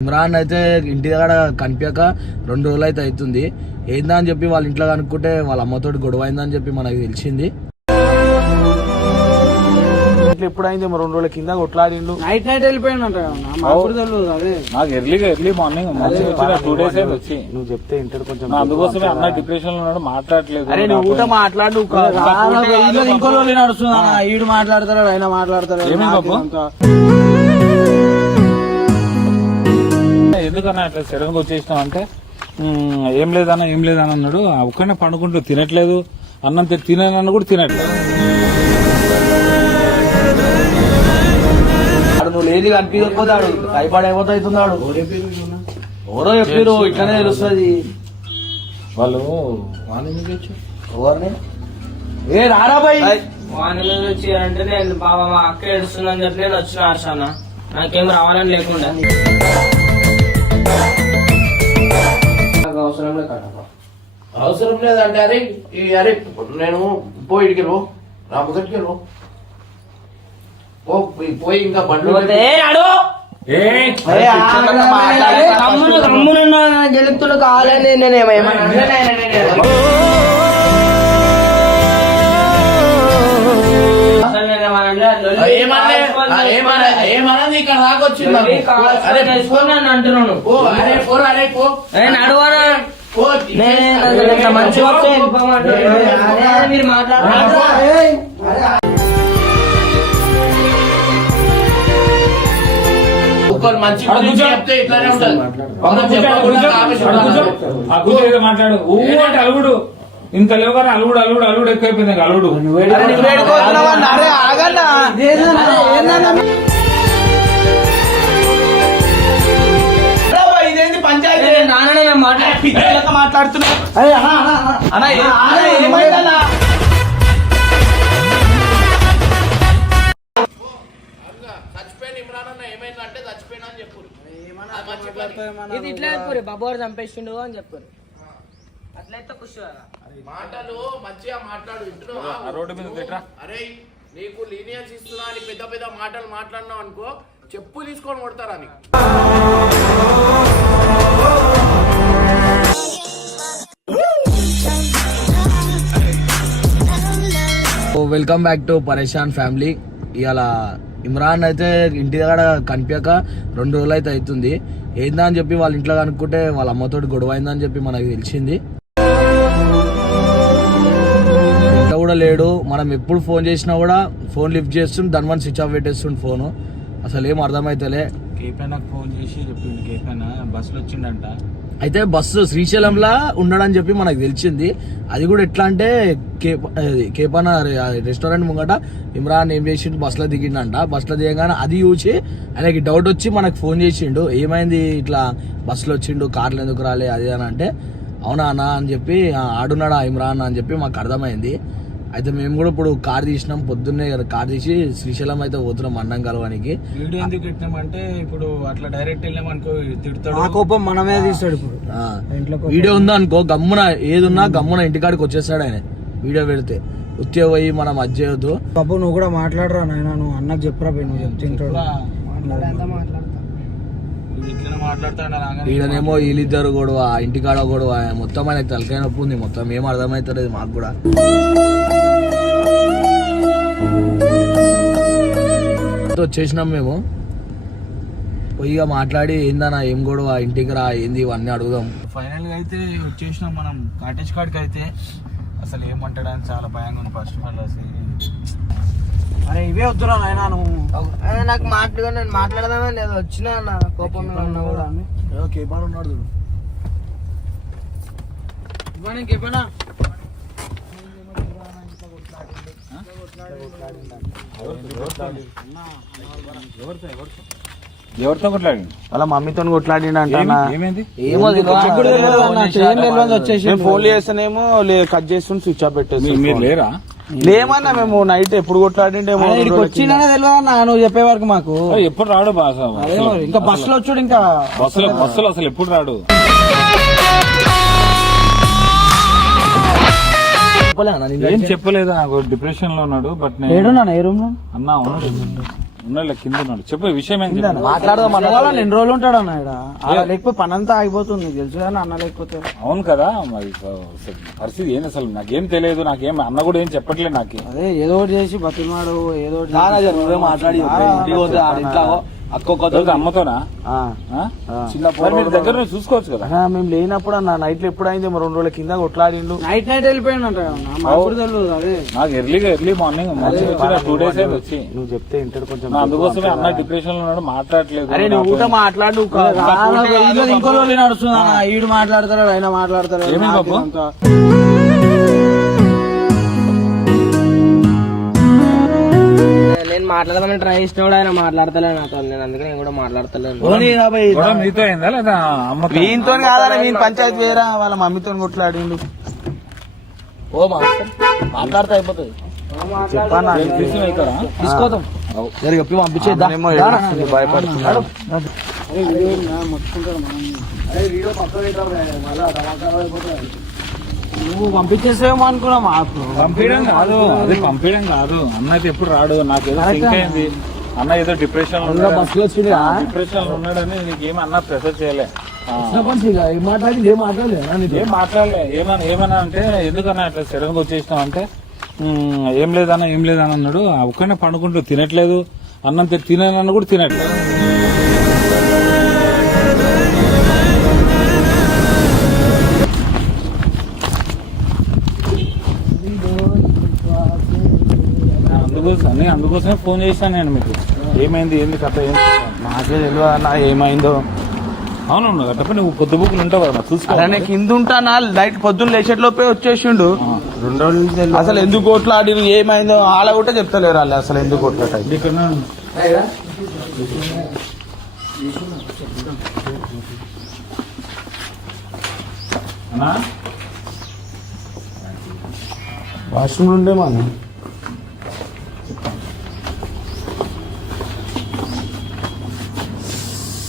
ఇమ్రాన్ అయితే ఇంటి దగ్గర కనిపించక రెండు రోజులు అయితే అవుతుంది. ఏందా అని చెప్పి వాళ్ళ ఇంట్లో కనుక్కుంటే వాళ్ళ అమ్మతోటి గొడవ అయిందని చెప్పి మనకు తెలిసింది. ఇట్లా ఎప్పుడు అయింది రెండు రోజుల కింద కొట్లాడిండు. నైట్ నైట్ అదే. నాకు ఎర్లీగా ఎర్లీ మార్నింగ్ టూ డేస్ వచ్చి. నువ్వు చెప్తే ఇంటర్ కొంచెం నా అందుకోసమే అన్న డిప్రెషన్లో ఉన్నాడు మాట్లాడలేదు అరే నువ్వు ఊట మాట్లాడు ఇంకో అన్న. ఈడు మాట్లాడతాడు ఆయన మాట్లాడతాడు ఎందుకన్నా అట్లా సడన్గా వచ్చేసినావు అంటే "ఉమ్, ఏం లేదన్న ఏం లేదన్న అన్నాడు. ఒక్కనే పండుకుంటూ తినట్లేదు. అన్నం తి- తిననన్న కూడా తినట్లేదు. నువ్వు లేని కనిపించకపోతే ఆడు భయపడి అయిపోతే అవుతున్నాడు. ఎవరో చెప్పారు ఇట్లనే తెలుస్తుంది. వాళ్ళు ఎవరిని? ఏ రారా బాయ్. వాని మీద వచ్చి అంటే నేను బాబా మా అక్క ఏడుస్తుందని చెప్పి నేను వచ్చిన హర్షాన నాకేం రావాలని లేకుండా. అవసరం లేదు. అవసరం లేదంటే అరే ఈ అరే నేను పోయి ఇడికి పో. నా ముందటికి పోయి- పోయి ఇంకా బండ్లు గెలుపుతుడు కావాలని నేను ఏమైనా ఇక్కడ అరే నన్ను అంటున్నాను. పో అరే అరే పో. నడువరా? మీరు మాట్లాడారు? మంచి గురించి కూర్చో. చెప్తే ఇట్లానే ఏదో మాట్లాడు. ఊ అంటే అలుగుడు. ఇంత లేవు కానీ అలుగుడు అలుగుడు అలుగుడు ఎక్కువైపోయింది మాట్లాడుతున్నా చెప్పు ఇది ఇట్లా చెప్పారు బాబు గారు చంపేసిండు అని చెప్పారు. మాటలు మంచిగా మాట్లాడు వింటున్నావా? ఆ రోడ్డు మీద పెట్టరా? అరే నీకు లీనియన్స్ ఇస్తున్నా అని పెద్ద పెద్ద మాటలు మాట్లాడినావు అనుకో చెప్పు తీసుకొని కొడతారా నీకు? Welcome back to Pareshan family ఇవాళ ఇమ్రాన్ అయితే ఇంటి దగ్గర కనిపించక రెండు రోజులు అయితే అవుతుంది. ఏందా అని చెప్పి వాళ్ళ ఇంట్లో కనుక్కుంటే వాళ్ళ అమ్మతోటి గొడవ అయిందని చెప్పి మనకు తెలిసింది. లేడు. మనం ఎప్పుడు ఫోన్ చేసినా కూడా ఫోన్ లిఫ్ట్ చేస్తుండు దాని వన్ స్విచ్ ఆఫ్ పెట్టేస్తుండు ఫోను. అసలు ఏం అర్థమైతలే. కేపీ నాకు ఫోన్ చేసి చెప్పిండు కేపీ బస్సులో వచ్చిండంట. అయితే బస్సు శ్రీశైలంలా ఉండడని చెప్పి మనకు తెలిసింది. అది కూడా ఎట్లా అంటే కేపన రెస్టారెంట్ ముంగట ఇమ్రాన్ ఏం చేసిండు బస్సులో దిగిండంట. బస్సులో దిగగానే అది చూసి ఆయనకి డౌట్ వచ్చి మనకు ఫోన్ చేసిండు. ఏమైంది ఇట్లా బస్సులో వచ్చిండు కార్లు ఎందుకు రాలే అది అని అంటే అవునా అన్న అని చెప్పి "ఆ, ఆడున్నాడా ఇమ్రాన్ అని చెప్పి మాకు అర్థమైంది. అయితే మేము కూడా ఇప్పుడు కార్ తీసినాం. పొద్దున్నే కార్ తీసి శ్రీశైలం అయితే పోతున్నాం మండం కలవానికి వీడియో ఎందుకు పెట్టినామంటే ఇప్పుడు అట్లా డైరెక్ట్ వెళ్ళామనుకో తిడతాడు. ఆ కోపం మనమే తీస్తాడు ఇప్పుడు. ఆ. ఇంట్లో కోపం. వీడియో ఉందా అనుకో గమ్మున ఏదున్నా గమ్మున ఇంటికాడికి వచ్చేస్తాడు ఆయన. వీడియో పెడితే. ఉత్తే పోయి మనం అది చేయొద్దు. బాబు నువ్వు కూడా మాట్లాడరా నాయన నువ్వు అన్నకు చెప్పురా నువ్వు చెప్తుంటాడు వీడు ఇట్లనే మాట్లాడతాడు రాగానే ఈడనేమో వీళ్ళిద్దరు గొడవ ఇంటికాడ గొడవ మొత్తం ఆయన తలకాయ నొప్పి ఉంది. మొత్తం ఏం అర్థమవుతలేదు మాకు కూడా. వచ్చేసినాం మేము. పోయిగా మాట్లాడి ఏందన్నా ఏం గొడవ ఇంటికి రా ఏంది ఇవన్నీ అడుగుదాం. ఫైనల్గా అయితే వచ్చేసినాం మనం. కాటేజ్ కాడికి అయితే అసలు ఏమంటాడని చాలా భయంగా ఉంది ఫస్ట్ మళ్ళీ అసలు. అరే ఇవే వద్దురా నాయన నువ్వు నాకు మాట్లాడుగా నేను మాట్లాడదామే లేదు? వచ్చినా నా కోపం ఉన్నా కూడా. ఉన్నాడు చూడు. ఇవ్వని ఎవరితో కొట్లాడి వాళ్ళ మమ్మీతో అన్న. ఏమైంది? ఏమో అన్న, ఫోన్ చేస్తేనేమో కట్ చేస్తుంటే స్విచ్ ఆఫ్ పెట్టేసి మీరు లేరా? లేమన్నా మేము నైట్ ఎప్పుడు కొట్లాడిండేమో ఆయన ఇక్కడికి వచ్చిందనే తెలియదు అన్న? నువ్వు చెప్పే వరకు మాకు. ఎప్పుడు రాడు బాస? అదే మరి, ఇంకా బస్సులో వచ్చాడు ఇంకా. బస్సులో బస్సులో అసలు ఎప్పుడు రాడు? నిన్న ఏం చెప్పలేదు? నాకు డిప్రెషన్లో ఉన్నాడు బట్ నేను ఏ రూమ్లో అన్నా ఉన్నాడు. ఉన్నాడు కింద ఉన్నాడు. చెప్పు విషయం ఏం చెప్పు? మాట్లాడదాం అన్న ఎన్ని రోజులు ఉంటాడు అన్న ఇక్కడ. లేకపోతే పని అంతా ఆగిపోతుంది తెలుసు కానీ అన్న లేకపోతే. అవును కదా మరి పరిస్థితి ఏంది అసలు? నాకేం తెలియదు నాకేం అన్న కూడా ఏం చెప్పట్లేదు నాకు. అదే ఏదో ఒకటి చేసి బతిమాడు ఏదో ఒకటి మాట్లాడి అమ్మతోనా? ఆ. ఆ? చిన్న మరి దగ్గర నుంచి చూసుకోవచ్చు కదా. మేము లేనప్పుడు అన్న నైట్లో ఎప్పుడు అయింది రెండు రోజుల కింద కొట్లాడిండు. నైట్ నైట్ అదే. నాకు ఎర్లీగా ఎర్లీ మార్నింగ్ టూ డేస్ వచ్చి నువ్వు చెప్తే ఇంటర్ కొంచెం అందుకోసమే అన్న డిప్రెషన్లో ఉన్నాడు మాట్లాడలేదు అరే నువ్వు ఊట మాట్లాడు ఇంకో రోజు నడుస్తుంది అన్న ఈడు మాట్లాడతాడు ఆయన మాట్లాడతాడు నేను మాట్లాడదామని ట్రై చేసిన కూడా ఆయన మాట్లాడతలే నాతో. నేను అందుకే నేను కూడా మాట్లాడతలేను గొడవ మీతో అయిందా లేదా అమ్మతో వీనితో కాదా వీని పంచాయతీ వేరా వాళ్ళ మమ్మీతో కొట్లాడిండు. ఓ మాట్లాడితే అయిపోతుంది. చెప్పి భయపడుతున్నాడు వీడియో నా మొత్తుకుంటాడు మనం నువ్వు పంపించేసేమో అనుకున్నాం. పంపించడం కాదు. అది పంపించడం కాదు. అన్న అయితే ఎప్పుడు రాడు? నాకు ఏదో సింక్ అయింది. అన్న ఏదో డిప్రెషన్లో డిప్రెషన్లో ఉన్నాడని నీకేం అన్న ప్రెషర్ చేయలే. ఏం మాట్లాడి ఏం ఏం మాట్లాడలే. ఏమన్నా ఏమన్నా అంటే ఎందుకన్నా అట్లా సడన్గా వచ్చేసినావు అంటే "ఉమ్, ఏం లేదన్న ఏం లేదన్న అన్నాడు. ఒక్కనే పండుకుంటూ తినట్లేదు. అన్నం తిననన్న కూడా తినట్లేదు. నేను అందుకోసమే ఫోన్ చేశాను నేను మీకు. ఏమైంది? ఏంది కథ? ఏంది నాకే తెలియదు అన్న ఏమైందో. అవును అట్లా నువ్వు పొద్దు బుక్కులు ఉంటావు కదా చూసుకో. కింద ఉంటానా నైట్ పొద్దున్న లేచేట్లోపే వచ్చేసిండు. రెండు రోజుల నుంచి తెలియదు. అసలు ఎందుకు కొట్లాడిరు ఏమైందో? వాళ్ళ కూడా చెప్తలేరు వాళ్ళు అసలు ఎందుకు కొట్లాట ఇక్కడ అన్నా? వాష్రూమ్ ఉండే మన.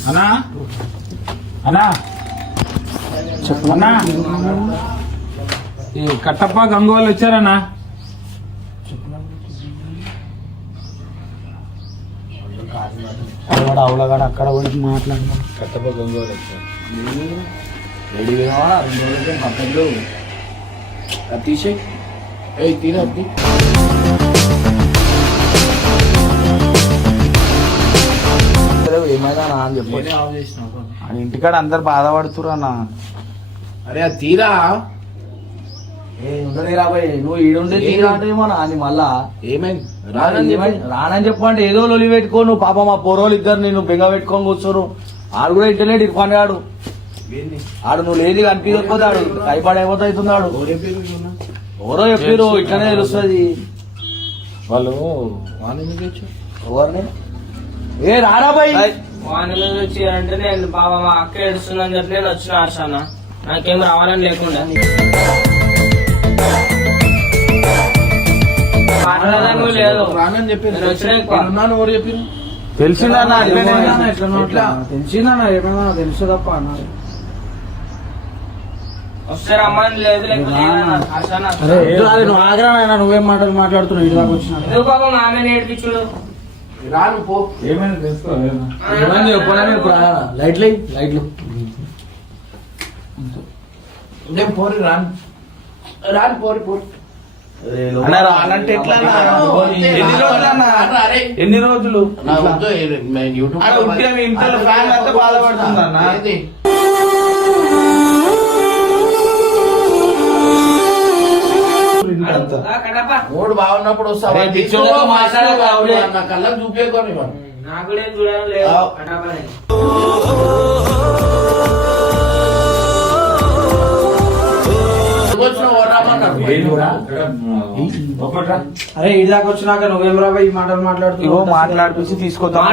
అన్నా? అన్నా? అన్నా? ఈ కట్టప్ప గంగోలు వచ్చారన్నా? అవలగాడు అక్కడ పోయి మాట్లాడినా కట్టప్ప గంగోలు వచ్చారు. తీసే ఏ ఏమైనా నా అని చెప్పు ఆ ఇంటికాడ అందరు బాధపడుతురు అన్న. అరే అది తీరా? ఏ ఉండని రాబాయ్ నువ్వు ఈడుండే తీరా అంటే నాని మళ్ళా. ఏమైంది? రానని చెప్పి రానని చెప్పంటే ఏదో లొలి పెట్టుకో నువ్వు పాప మా పోరోలు ఇద్దరు నేను బెంగ పెట్టుకొని కూర్చోరు ఆడు కూడా ఇంటర్నెట్ ఇరుపాని ఆడు. ఆడు నువ్వు లేని కనిపించకపోతే ఆడు కైపాడు అయిపోతే అవుతున్నాడు ఎవరో చెప్పారు ఇట్లనే తెలుస్తుంది. వాళ్ళు ఎవరిని? ఏ రారా బాయ్ వాని మీద వచ్చి అంటే నేను బాబా మా అక్క ఏడుస్తుందని చెప్పి నేను వచ్చిన నాకేం రావాలని లేకుండా. లేదు. రానని చెప్పి నేను వచ్చినా ఎక్కువ. ఉన్నాను ఎవరు చెప్పారు? తెలిసిందన్న అట్లనే తెలిసిందన్న ఏమైనా తెలుసు తప్ప అన్న. వస్తే రమ్మని లేదు లేకపోతే అరే నువ్వు నువ్వేం మాటలు మాట్లాడుతున్నావు? ఇటు దాకా వచ్చినా ఎందుకు పాపం ఆమె నేర్పించుడు? రాను పో. ఏమైనా తెలుసుకో ఏమని? చెప్పడానికి ఇప్పుడు లైట్లు లైట్లు. నేను పోరి రాను. రాను పోరి పోరి అన్న రానంటే ఎట్లా అన్న? ఎన్ని రోజులు అన్న? ఎన్ని రోజులు? ఇంట్లో ఫ్యాన్ అంతా బాధపడుతుంది అన్న మూడు బాగున్నప్పుడు. నా కళ్ళకు చూపేకొని నాకు. లేదు. అరే దాకా వచ్చినాక నువ్వేం రాబోయ్ ఈ మాటలు మాట్లాడుతున్నావు. మాట్లాడిపించి తీసుకొద్దాం.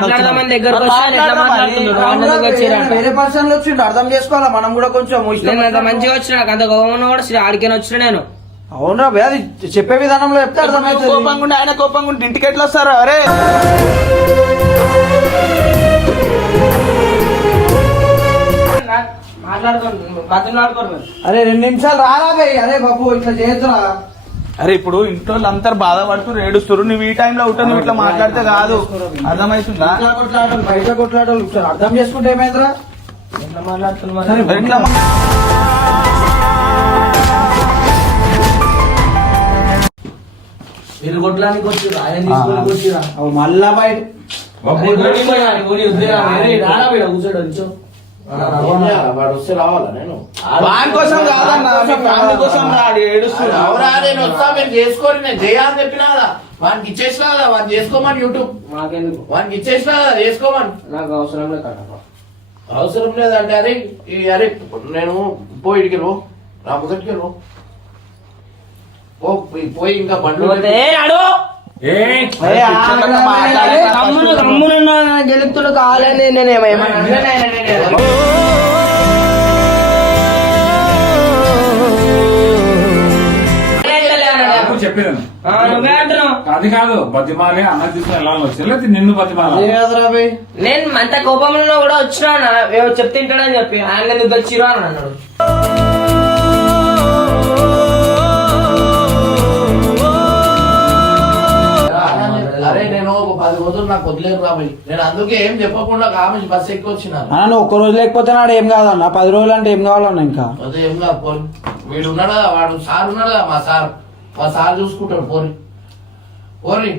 వేరే పర్సన్ వచ్చిండు అర్థం చేసుకోవాలా? మనం కూడా కొంచెం నేను అంత మంచిగా వచ్చిన అంత గౌరవం కూడా శ్రీ ఆడికని వచ్చిన నేను. అవునరా భయ్ అది చెప్పే విధానంలో చెప్తే అర్థమవుతుంది కోపంగా ఉండి ఆయన కోపంగా ఉండి ఇంటికి ఎట్లా వస్తారు? అరే! అరే రెండు నిమిషాలు రారా భయ్ అరే బాబు ఇట్లా చేయొద్దురా. అరే ఇప్పుడు ఇంట్లో అందరు బాధపడుతూ ఏడుస్తారు నువ్వు ఈ టైంలో ఉంటా నువ్వు ఇట్లా మాట్లాడితే కాదు. అర్థమవుతుందా ఇంట్లో కొట్లాటలు బయట కొట్లాటలు ఒకసారి అర్థం చేసుకుంటే ఏమైందిరా? ఎట్లా మాట్లాడుతున్నారు వచ్చిరా ఆయన వచ్చిరా అవి మళ్ళా బయట. వీడ, వస్తే రావాలా నేను? వాని కోసం కాదన్న మీ ఫ్యామిలీ కోసం రాడు ఏడుస్తున్నా అవురా నేను వస్తా మీరు చేసుకోండి నేను చేయాలని చెప్పినా కదా. వానికి ఇచ్చేసినా కదా వాడిని చేసుకోమని యూట్యూబ్ మాకెందుకు? వానికి ఇచ్చేసినా కదా చేసుకోమని. నాకు అవసరం లేదు అవసరం లేదంటే అరే ఈ అరే నేను పోయి ఇడికి పో నా ముందటికి పో, పోయి- పోయి ఇంకా బండ్లు కమ్మును కమ్మునున్న గెలుపుతుడు కావాలని నేను ఏమన్నా అప్పుడు చెప్పేదాన్ని నువ్వే అంటున్నావు అది కాదు బతిమాలి అన్న తీసుకుని వెళ్ళాలని వచ్చి నిన్ను బతిమాల నేను అంత కోపంలో కూడా వచ్చినా చెప్తింటాడని చెప్పి ఆయన ఎందుకు వచ్చిరా అని అన్నాడు అరే నేను ఒక పది రోజులు నాకు వదిలేరు రాబోయ్ నేను అందుకే ఏం చెప్పకుండా కామెంట్ బస్ ఎక్కి వచ్చినాను అన్న నువ్వు ఒక్క రోజు లేకపోతే నాడు ఏం కాదన్న? పది రోజులు అంటే ఏం కావాలన్న ఇంకా? అదే ఏం కాదు పోని. వీడు ఉన్నాడు వాడు సార్ ఉన్నాడు మా సార్. మా సార్ చూసుకుంటాడు పోరి పోరి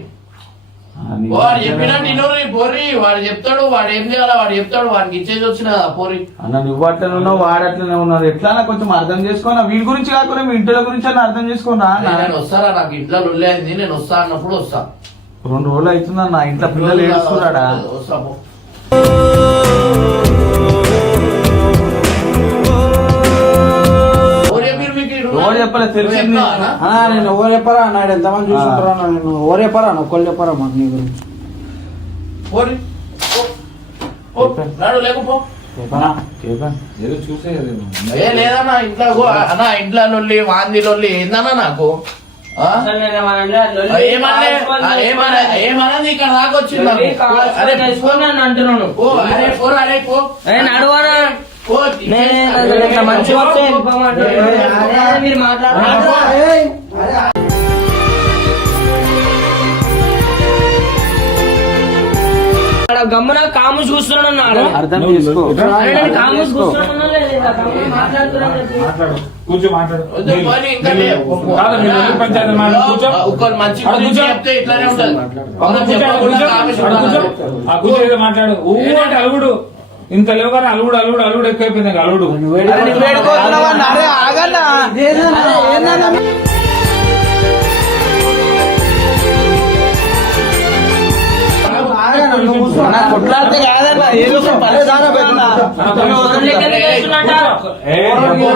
వాడు చెప్పినట్టు ఇన్నోరి పోరి వాడు చెప్తాడు వాడు ఏం చేయాలా వాడు చెప్తాడు వాడికి ఇచ్చేసి వచ్చిన పోరి అన్న నువ్వు అట్లనే ఉన్నావు వాడు అట్లనే ఉన్నారు ఎట్లా కొంచెం అర్థం చేసుకోనా? వీడి గురించి కాకుండా మీ ఇంట్లో గురించి అన్న అర్థం చేసుకోనా అరే నేను వస్తారా? నాకు ఇంట్లో లొల్లేంది నేను వస్తా అన్నప్పుడు వస్తా. రెండు రోజులు అవుతుందన్న ఇంట్లో పిల్లలు ఏడుస్తున్నాడా. ఎవరు చెప్పలే, తెలిసింది. నేను ఎవరు చెప్పరా? అన్నాడు ఎంతమంది చూసుకుంటారా అన్న నేను ఎవరు చెప్పరా? అన్న ఒక్కళ్ళు చెప్పరా మాకు నీ గురించి? ఏ లేదన్నా ఇంట్లో అన్న ఇంట్లో లొల్లి వాంది లొల్లి ఏందన్నా నాకు? ఏమన్నది ఇక్కడ దాకొచ్చింది అరే అంటున్నాను. అరే పో అరే పో. ఏ నడువనా పో నేనే ఊ అంటే అలుగుడు ఇంత లేవు కానీ అలుగుడు అలుగుడు అలుగుడు ఎక్కువైపోయింది అలుగుడు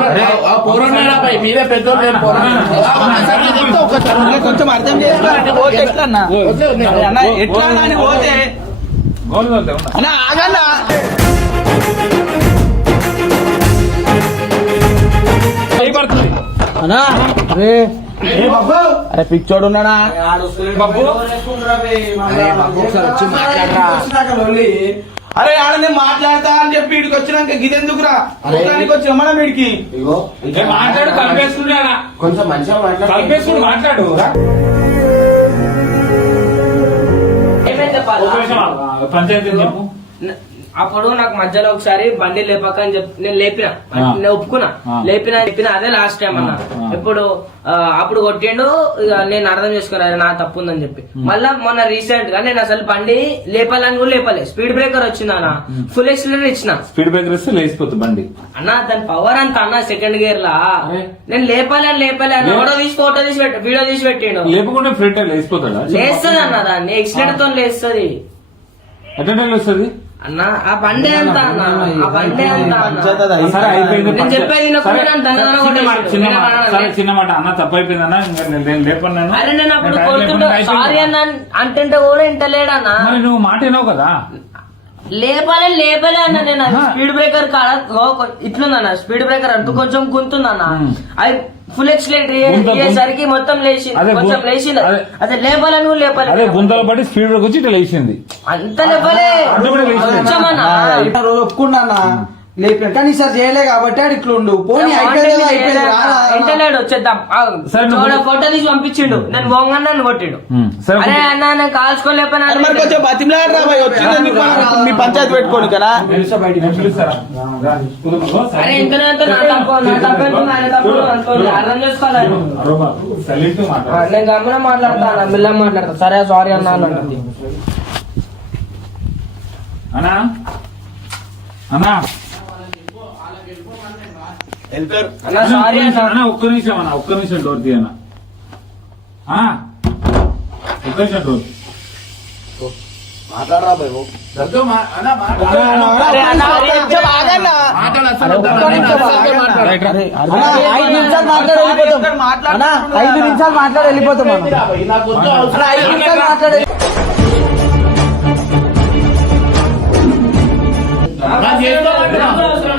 అరే, ఆ పోరాడు పై మీరే అరే, కొంచెం అర్థం చేసుకోవాలంటే పోతే ఎట్లా అన్న? ఎట్లా అని పోతే. అన్న ఆగన్నా అన్నా అరే పిచ్చోడు ఉన్నాడా? అరే ఆడ నేను మాట్లాడతా అని చెప్పి వీడికి వచ్చినాక గిదెందుకురా? మొత్తానికి వచ్చిన మనం వీడికి మాట్లాడు కలిపేసుకున్నాడా కొంచెం మంచిగా మాట్లాడు. కలిపేసుకుని మాట్లాడు. పంచాయతీ చెప్పు? అప్పుడు నాకు మధ్యలో ఒకసారి బండి లేపక అని చెప్పి నేను లేపిన. నేను ఒప్పుకున్నా. లేపిన చెప్పిన అదే లాస్ట్ టైం అన్న. ఇప్పుడు అప్పుడు కొట్టిండు ఇక నేను అర్థం చేసుకున్నా నా తప్పు ఉందని చెప్పి. మళ్ళా మొన్న రీసెంట్గా నేను అసలు బండి లేపాలని కూడా లేపలే. స్పీడ్ బ్రేకర్ వచ్చింది అన్న. ఫుల్ ఎక్సిలెంట్ ఇచ్చిన. స్పీడ్ బ్రేకర్ ఇస్తే లేచిపోతుంది బండి. అన్న దాని పవర్ అంత అన్న సెకండ్ గేర్ లా. నేను లేపాలి అని లేపాలి అని ఫోటో తీసి ఫోటో తీసి పెట్టి వీడియో తీసి పెట్టిండు. లేపకుండా ఫ్రంట్ లేచిపోతాడా? లేస్తుంది అన్న దాన్ని ఎక్సిడెంట్తో లేస్తుంది. ఎట్లా వస్తుంది అన్న ఆ బండి ఎంత అన్న? ఆ బండి ఎంత అన్న? పంచాయతీ అది సరే అయిపోయింది నేను. చెప్పేది చిన్న మాట, అన్న. తప్పు నేను- అరే నేను అప్పుడు కొడుతుంటే. సారీ కూడా మరి నువ్వు మాట వినవు కదా? లేపాలే లేపలే అన్న నేను. స్పీడ్ బ్రేకర్ కాడ ఇట్లుందన్న స్పీడ్ బ్రేకర్ అంటూ కొంచెం గుంతుందన్న. అది ఫుల్ ఎక్సిలేటర్ అయ్యేసరికి మొత్తం లేచింది అదే కొంచెం లేచింది. అదే- లేపాలని అదే లేపాలి గుంతలు పట్టి స్పీడ్ వచ్చి ఇట్లా లేచింది. అంత లేపలే. కొంచెం అన్న ఒప్పుకున్నా లేపాడు. కానీ ఈసారి చేయలే కాబట్టి ఆడు ఇట్లా ఉండు. పోనీ అయిపోయింది. వచ్చేద్దాం. సరే, నువ్వు- ఫోటో తీసి పంపించిండు. నేను బొంగ నన్ను కొట్టిండు. ఉమ్, సరే అరే అన్న నేను కాల్చుకోలేకపోయినా అరే మరి కొంచెం బతిమలాడు రా భయ్ వచ్చింది ఎందుకు మనం మీ పంచాయతీ పెట్టుకోండి కదా. నేను పిలుస్తారా? రా, కుదురుకో. అరే ఇంతనే అంత నా తప్పు నా తప్పు ఏంటి? ఆయన తప్పు అనుకోండి అర్థం చేసుకోవాలి. అరవబాకు. సైలెంట్గా మాట్లాడు. నేను గమ్మున మాట్లాడతా మిల్ల మాట్లాడతా. సరే సారీ అన్నా అని అంటుంది. అన్నా. అన్నా. అన్న ఒక్క నిమిషం అన్న ఒక్క నిమిషం డోర్ తీయన్న ఆ, ఒక్క నిమిషం డోర్ మాట్లాడరా ఐదు నిమిషాలు మాట్లాడి వెళ్ళిపోతాం. అన్నా, ఐదు నిమిషాలు మాట్లాడి వెళ్ళిపోతాం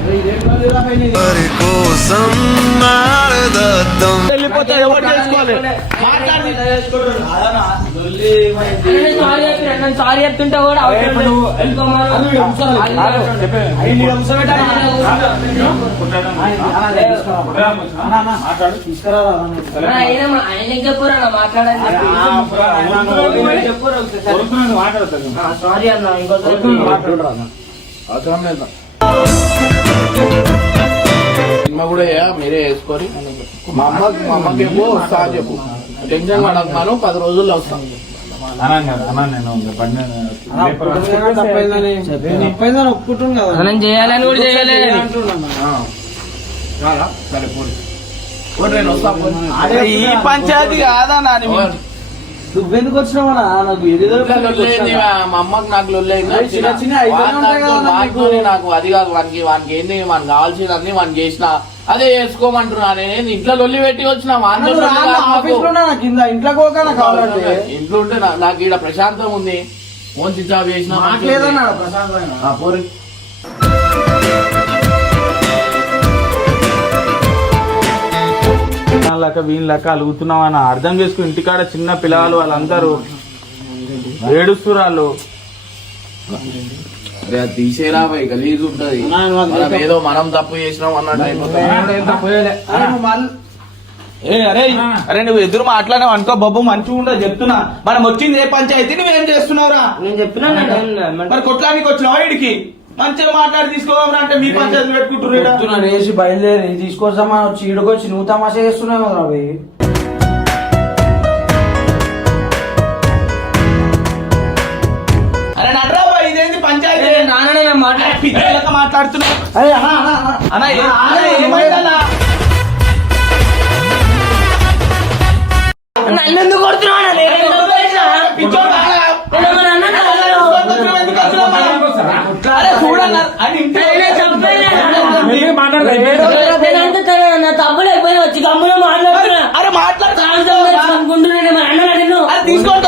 బాబాయ్ నువ్వు. వెళ్ళిపోతాడు ఎవరు చేసుకోవాలి సారీ చెప్తుంటే కూడా. ఇంకో ఆయనకి చెప్పురా చెప్పి. చెప్పురా సారీ అన్న ఇంకోసారి అవసరం లేదు సినిమా కూడా మీరే వేసుకొని మా అమ్మ మా అమ్మకి ఏమో చెప్పు టెన్షన్ పడకు మనం పది రోజుల్లో వస్తాం తప్పైందని ఒప్పుకుంటుంది కదా మనం చేయాలని కూడా చేయలేదు రారా? సరే పోనీ. పోనీ, నేను వస్తా పోనీ. అరే, ఈ పంచాయతీ కాదన్నా నీ పోనీ. నువ్వెందుకు వచ్చినావా నాకు ఏదేదో మా అమ్మకి నాకు చిన్న చిన్న అయితేనే ఉంటాయి కదా. నాకు. అది కాదు వానికి వానికి ఏంది వానికి కావాల్సినన్ని వానికి చేసిన. అదే చేసుకోమంటున్నా నేను ఇంట్లో లొల్లి పెట్టి వచ్చిన కాదు ఇంట్లో పోక నాకు కావాలంటే? ఇంట్లో ఉంటే నాకు ఈడ ప్రశాంతం ఉంది. స్విచ్ ఆఫ్ చేసిన పోరి. లెక్క వీళ్ళ లెక్క అలుగుతున్నాం అని అర్థం చేసుకుని ఇంటికాడ చిన్న పిల్లలు వాళ్ళందరూ ఏడుస్తున్నారు వాళ్ళు. అరే అది తీసేరా పోయి గలీజ్ ఉంటది. మనం ఏదో మనం తప్పు చేసినాం అన్నట్టు అయిపోతుంది. అరే, ఏ అరే అరే నువ్వు ఎదురు మాట్లాడినావు అనుకో బాబు మంచిగా ఉండదు చెప్తున్నా. మనం వచ్చింది ఏ పంచాయతీ నువ్వేం చేస్తున్నావురా? నేను చెప్పినా నేను ఏమన్నా- మరి కొట్లానికి వచ్చినావా ఇడికి మంచిగా మాట్లాడి తీసుకోవరా అంటే మీ పంచాయతీ పెట్టుకుంటున్నారు వేసి బయలుదేరి తీసుకొస్తామా వచ్చి ఈడకొచ్చి నువ్వు తమాషా చేస్తున్నావు రాబోయ్ అరే బాయ్, ఇదేంటి పంచాయతీ? నేను నాన్ననే నేను మాట్లాడ పిచ్చి లెక్క మాట్లాడుతున్నావు. అరే అన్నా, అన్నా, అన్నా. అన్న ఏ- అన్న, ఏమైందన్నా? నన్ను ఎందుకు కొడుతున్నావు అరే చూడన్నా అని తమ్ముడు. అయిపోయినా వచ్చి మాట్లాడుతున్నా. అరే అన్న నిన్ను తీసుకొని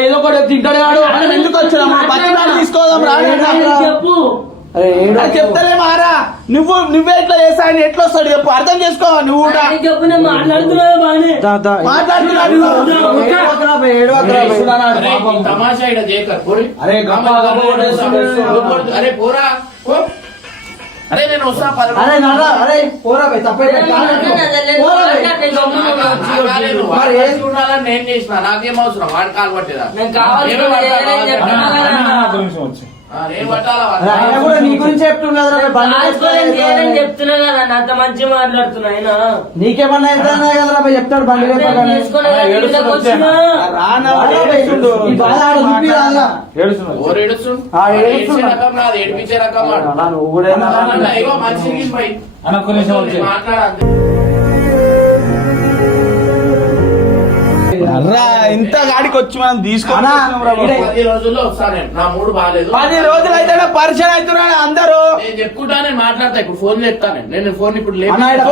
ఏదో ఒకటి తింటాడు ఎందుకు బతిమలాడి తీసుకోదాం రాడు. చెప్పు. చెప్తలే మారా నువ్వు నువ్వే ఎట్లా చేస్తా ఆయన ఎట్లా వస్తాడు చెప్పు అర్థం చేసుకో నువ్వు. అరే, పోరి నేను వస్తా అరే అరే పోరా బే. మరి ఏం- చేసిన నాకేం అవసరం వాడు కాలు పట్టేదా నేను కావాల్సిన కదా. ఆయన కూడా నీ గురించి. చెప్తున్నా కదా నాతో మంచిగా మాట్లాడుతున్నా ఆయన. నీకేమన్నా కదరా బే, చెప్తాడు బండి ఏడిపించే రకం మనిషికి మాట్లాడాలి. రా ఇంత గాడికి వచ్చి మనం తీసుకొని అన్నా, వచ్చినాం రా బాబు. ఈడే- పది రోజుల్లో వస్తా నేను నా మూడు బాగాలేదు. పది రోజులు అయితే పరిచయం అవుతున్నాడు అందరూ. నేను చెప్పుకుంటా నేను మాట్లాడతా ఇప్పుడు ఫోన్ చెప్తాను నేను. ఫోన్ ఇప్పుడు లేదా? నాకు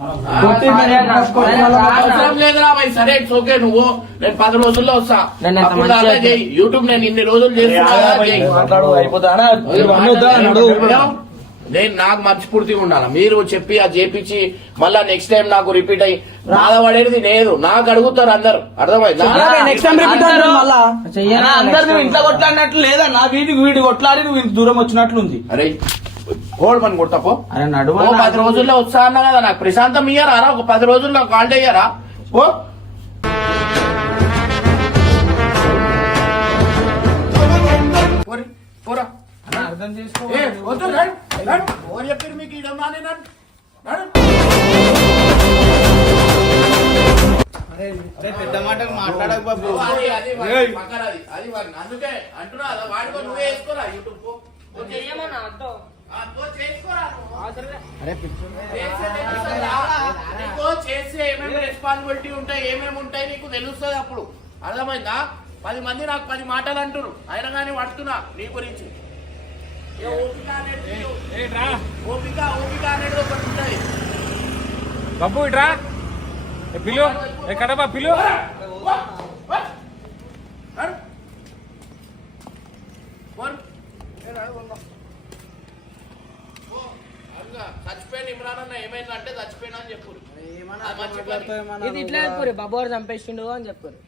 నీ. అవసరం లేదురా భయ్ సరే ఇట్స్ ఓకే నువ్వు. నేను పది రోజుల్లో వస్తా. యూట్యూబ్ నేను ఇన్ని రోజులు చేస్తున్నా నేను నాకు మర్చిపూర్తిగా ఉండాలి? మీరు చెప్పి అది చేపించి మళ్ళా నెక్స్ట్ టైం నాకు రిపీట్ అయ్యి. బాధపడేది లేదు. నాకు అడుగుతారు అందరు. అర్థమైందా? అందరూ- నువ్వు. ఇంట్లో కొట్లాడినట్లు లేదన్నా వీడికి వీడి కొట్లాడి నువ్వు ఇంత దూరం వచ్చినట్లుంది. అరే హోల్డ్ పని కొడతా పో. అరే నడువ ఓ పది రోజుల్లో వస్తా అన్నా కదా నాకు. ప్రశాంతం ఇయ్యారా? ఒక పది రోజుల్లో కాంటాక్ట్ అయ్యారా ఓ పోరి, వద్దు, చెప్పారు మీకు నేను? పెద్ద మాటలు మాట్లాడక బాబు. అందుకే అంటున్నా వాడికో నువ్వే వేసుకోరా యూట్యూబ్ పో. పో చేసుకో. చెయ్యమన్నా, వద్దు. ఆ, పో చేసుకోరా నువ్వు. చేసేది తెలుస్తుందా? నీకు చేసే ఏమేమి రెస్పాన్సిబిలిటీ ఉంటాయి ఏమేమి ఉంటాయి నీకు తెలుస్తుంది అప్పుడు? అర్థమైందా? పది మంది నాకు పది మాటలు అంటున్నారు అయినా కానీ పడుతున్నా నీ గురించి. ఏ ఓపిక అనేది ఓపిక ఓపిక అనేది ఒకటి ఉంటుంది. బాబు ఇట్రా ఏ పిలు. ఎక్కడ బా పిలు. నడు. పోరు. ఏ నడు, ఉండు. పో. అదిగా, చచ్చిపోయిన ఇమ్రాన్ అన్న ఏమైందంటే చచ్చిపోయినా అని. ఇది ఇట్లా చెప్పారు బాబు గారు చంపేసిండు అని చెప్పారు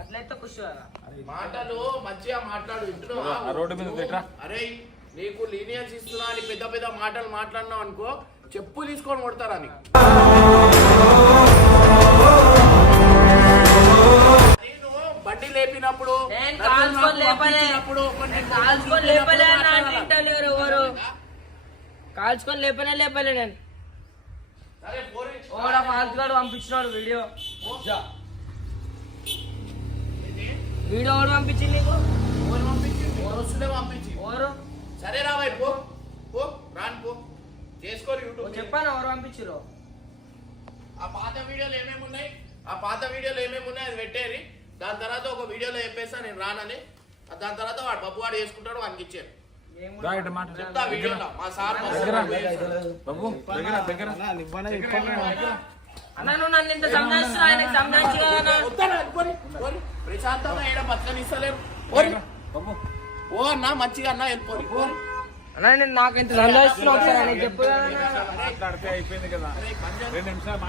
అట్లయితే ఖుషి మాటలు మంచిగా మాట్లాడు పెట్టరా? అరే నీకు లీనియన్స్ ఇస్తున్నా అని పెద్ద పెద్ద మాటలు మాట్లాడినావు అనుకో చెప్పు తీసుకొని కొడతారా నీకు? నేను బండి లేపినప్పుడు నేను నన్ను కాల్చుకొని నాకు లేపలే. పంపించినప్పుడు కొన్ని నేను కాల్చుకొని లేపలే అని మాట్లాడాలా? అంటే ఇంటలేరు ఎవరు కాల్చుకొని లేపనే లేపలే నేను. ఓడ పంపించినాడు వీడియో. వీడియో ఎవడు పంపించింది నీకు? ఎవరు పంపించింది? ఎవరు వస్తుందే పంపించి. ఎవరు? సరే రావాయి పో. పో రాను పో. చేసుకోరు ఓ యూట్యూబ్ చెప్పాను ఎవరు పంపించారు ఆ పాత వీడియోలు ఏమేమి ఉన్నాయి? ఆ పాత వీడియోలు ఏమేమి ఉన్నాయి అది పెట్టేరి దాని తర్వాత ఒక వీడియోలో చెప్పేస్తా నేను రానని. దాని తర్వాత వాడు బబ్బు వాడు చేసుకుంటాడు వానికి ఇచ్చారు బాబు దగ్గర నన్ను ఇంత ఆయనకి. ప్రశాంతంగా ఏడ బతకనిస్తలేరు. ఓ అన్న మంచిగా అన్న వెళ్ళిపోరి పోరి. అన్న నేను నాకు ఇంత సంజాయిస్తున్నా ఒకసారి ఆయనకి చెప్పు అయిపోయింది కదా. రెండు నిమిషాలు